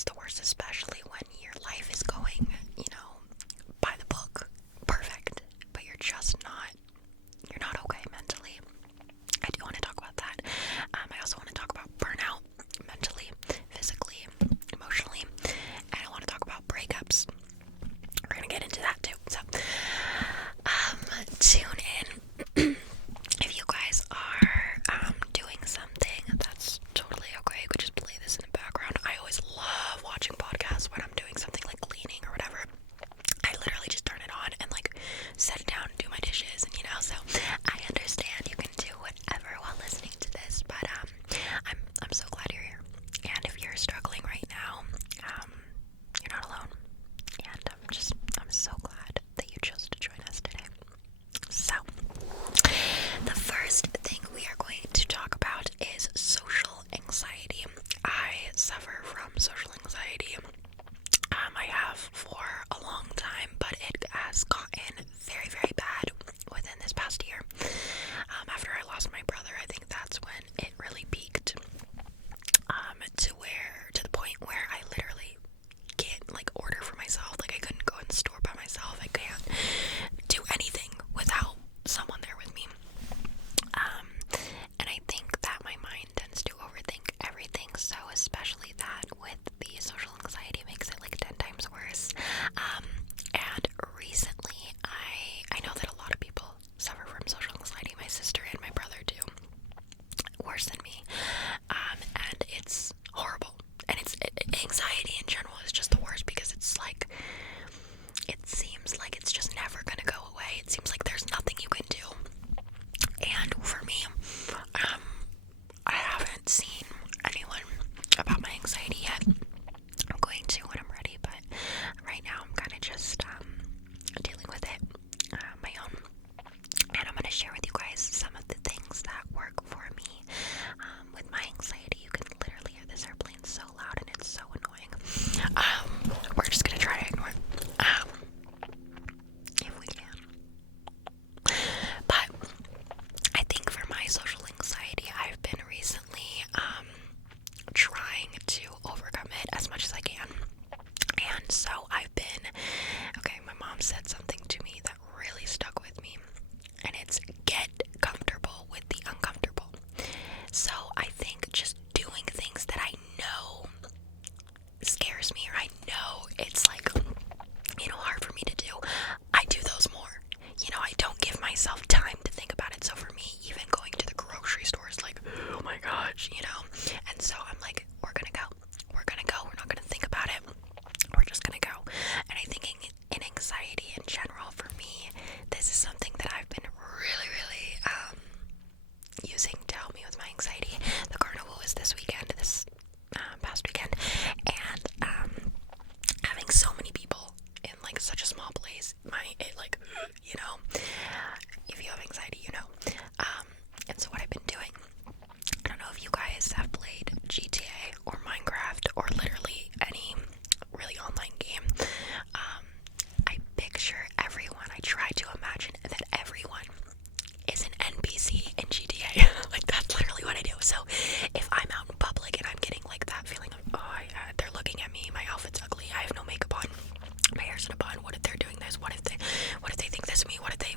it's the worst, especially when your life is going, by the book, perfect, but you're not okay mentally. I do want to talk about that. I also want to talk about burnout, mentally, physically, emotionally, and I want to talk about breakups. We're gonna get into that too. So, tune in. If you guys are doing something that's totally okay, but just play this in the background. I always love watching podcasts when I'm doing something like cleaning or whatever. I literally just turn it on and like set it down and do my dishes, and so I understand you can do whatever while listening to this, but I'm so glad you're here. And if you're struggling right now, you're not alone. And I'm so glad that you chose to join us today. So, the first thing we are going to talk about is social anxiety. I suffer from social anxiety. I have for a long time, but it has gotten very, very bad within this past year. After I lost my brother, I think that's when it really peaked. To the point where I literally can't order for myself. I couldn't go in the store by myself. I can't do anything without someone there with me. And I think that my mind tends to overthink everything, so especially that with the social anxiety makes it 10 times worse. And recently I know that a lot of people suffer from social anxiety. My sister and my brother do, worse than me. And it's horrible. And anxiety in general is just the worst, because it seems like it's just never gonna go away. It seems like there's nothing you can do. And for me, I haven't seen anyone about my anxiety yet. I'm going to when I'm ready, but right now I'm kind of just dealing with it my own. And I'm going to share with you guys some of the things that work for me with my anxiety. You can literally hear this airplane so loud and it's so annoying. We're just going to try to ignore it if we can. But I think for my social anxiety, I've been recently trying to overcome it as much as I can. And so my mom said something to me that really stuck with me, and it's get comfortable with the uncomfortable. So I think just doing things that I know scares me, or I know it's hard for me to do, I do those more. I don't give myself time to think about it. So for me, even going to the grocery store is oh my gosh, and so I'm we're gonna go, we're not gonna think about it, we're just gonna go. And I think in anxiety in general, for me, this is something that I've been really, really using to help me with my anxiety. The carnival was this past weekend, and having so many people in such a small place, if you have anxiety, and so what I've been doing, I don't know if you guys have played GTA or Minecraft or literally any really online game. I picture everyone, I try to imagine that everyone is an NPC in GTA. That's literally what I do. So if I'm out in public and I'm getting that feeling of, they're looking at me, my outfit's ugly, I have no makeup on, my hair's in a bun, what if they're doing this, what if they think this of me, what if they,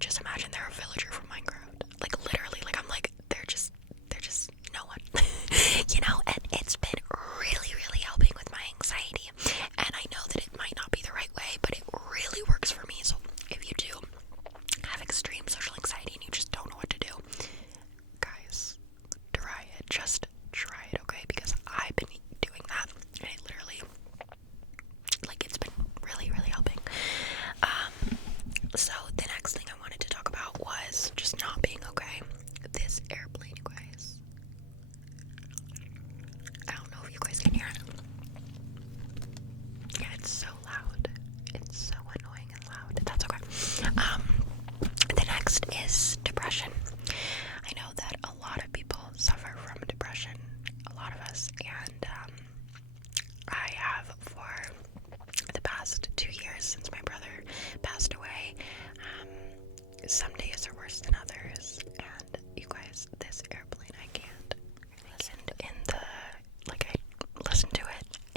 just imagine they're a villager from Minecraft. Literally, I'm they're just no one. And it's been really, really helping with my anxiety. And I know that it might not be the right way, but it really works for me. So if you do have extreme social anxiety and you just don't know what to do, guys, try it. Just try it, okay? Because I've been doing that, and it literally, it's been really, really helping. So the next thing I wanted to talk about was just not being okay. This airplane, you guys. I don't know if you guys can hear it. Yeah, it's so loud. It's so annoying and loud. That's okay. The next is depression. I know that a lot of people suffer from depression. A lot of us. And I have for the past 2 years since my brother passed away. Some days are worse than others, and you guys, this airplane, I can't. I listened to it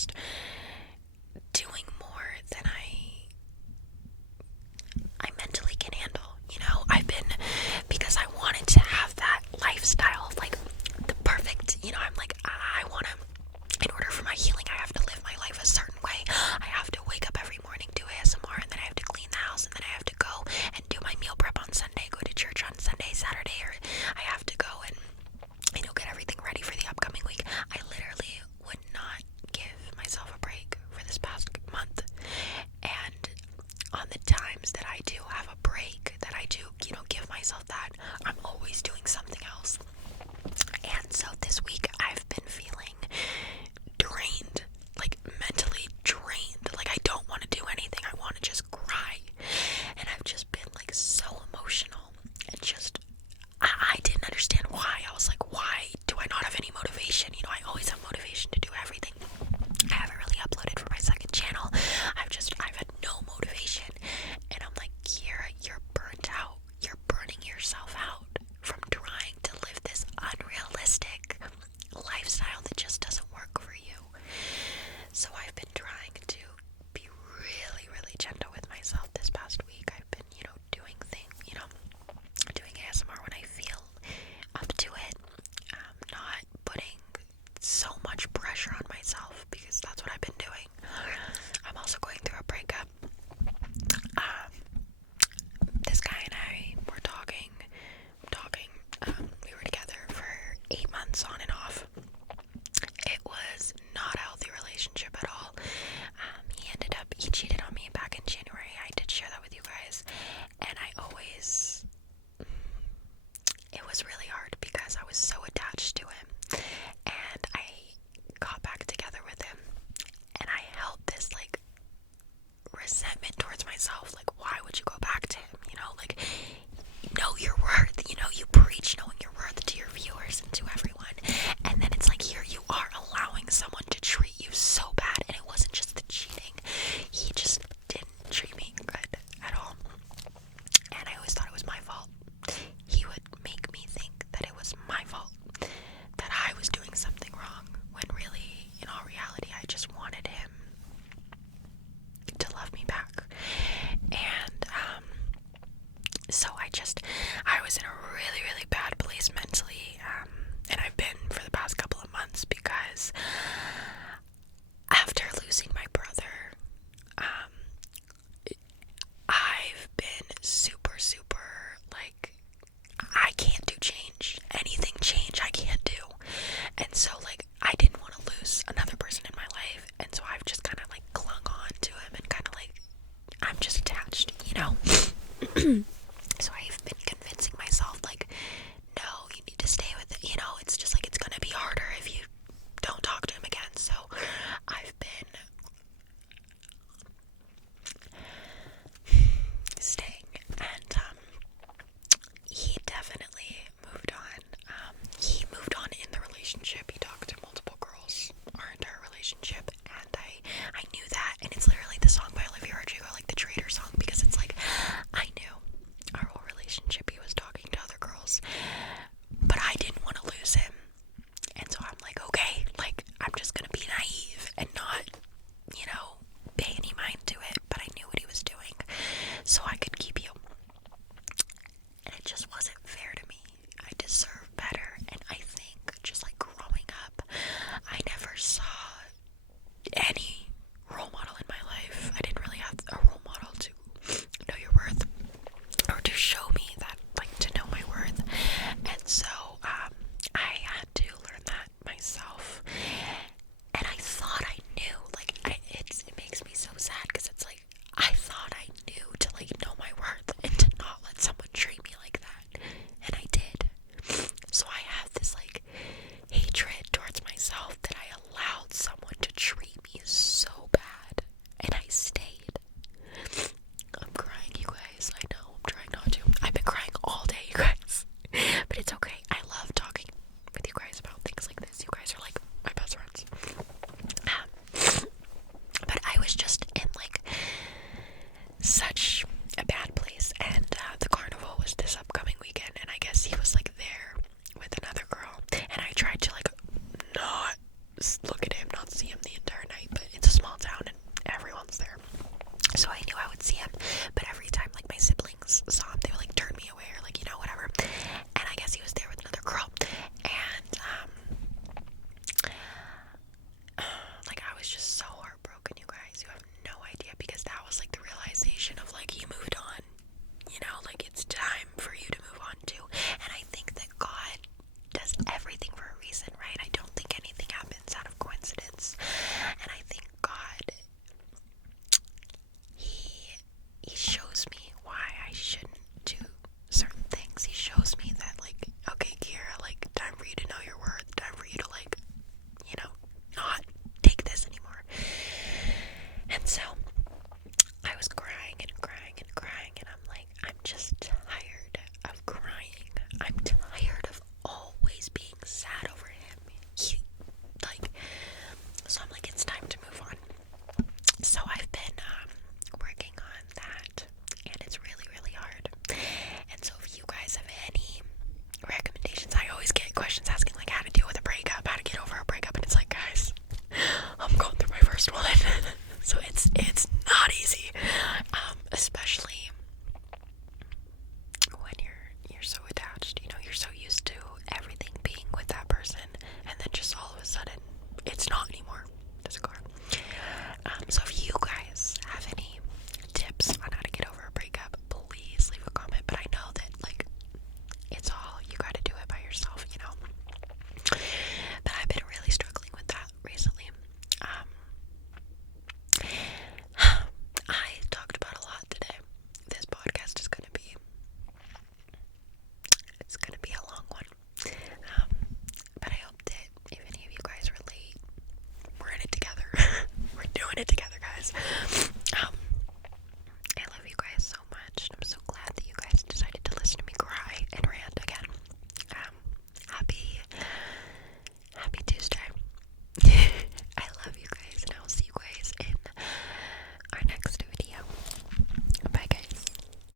just doing more than I mentally can handle. Because I wanted to have that lifestyle of like the perfect, I'm like, I want to, in order for my healing, I have to live my life a certain way. I have to wake up every morning, do ASMR, and then I have to clean the house, and then I have to go and do my meal prep on Sunday, go to church on Sunday, Saturday, or I have to go and, get everything ready for the upcoming week. I literally would not give myself a break for this past month. And on the times that I do have a break, that I do, give myself that, I'm always doing something else. And so this week I've been feeling drained, like mentally drained. Like I don't want to do anything. I want to just cry. And I've just been like so emotional and just, I didn't understand why. I was like, why do I not have any motivation? I always have motivation to do everything. I haven't really uploaded for my second channel. I've had no motivation. And I'm like, Kira, you're burnt out. You're burning yourself out from trying to live this unrealistic lifestyle that just doesn't work for you. So I've been trying to be really, really gentle with myself this past week. I've been, doing things, doing ASMR when I feel up to it. Not putting so much pressure on myself because that's what I've been doing. I'm also going through a breakup. This guy and I were talking. We were together for 8 months on and off. It was not a healthy relationship at all. He cheated on me back in January. I did share that with you guys. And it was really hard because I was so attached to him. And I got back together with him. And I held this, like, resentment towards myself. Like, why would you go back to him? Know your worth. You preach knowing your worth to your viewers and to everyone. And then it's like, here you are allowing someone to treat you so bad. And it wasn't just the cheating. He just didn't treat me good at all. And I always thought it was my fault. He would make me think that it was my fault, that I was doing something wrong, when really, in all reality, I just